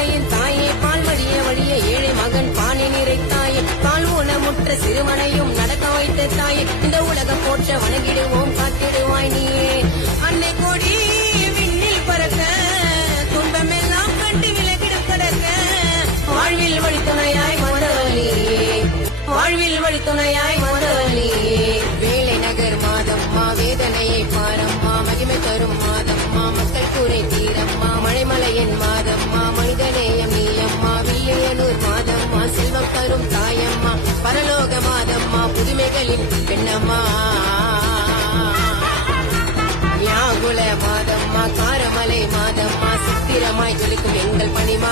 தந்தையின் தாயே, பால் வழிய வழிய ஏழை மகன் பானை நிறைத்தாயே, கால் ஊனமுற்ற சிறுவனையும் நடக்க வைத்த தாயே, இந்த உலகம் போற்ற வணங்கிடுவோம் காத்திடுவாய் நீயே. அன்னை கோடி விண்ணில் பறக்க, துன்பமெல்லாம் கண்டு விலகிடும் கடக்க, வாழ்வில் வழித்துணையாய் வந்தவளியே, வாழ்வில் வழித்துணையாய் வந்தவளியே. வேலை நகர் மாதம்மா, வேதனையை பாரம்மா, மகிமை தரும் மாதம்மா, மக்கள் கூரை தீரம்மா, மழைமலையின் மாதம்மா, மனிதநேயம் நீயம்மா, வில்லியனூர் மாதம்மா, செல்வம் தரும் தாயம்மா, பரலோக மாதம்மா, புதுமைகளின் பெண்ணம்மா. யாகுல மாதம்மா, காரமலை மாதம்மா, சித்திரமாய் ஜொலிக்கும் எங்கள் பணிமா.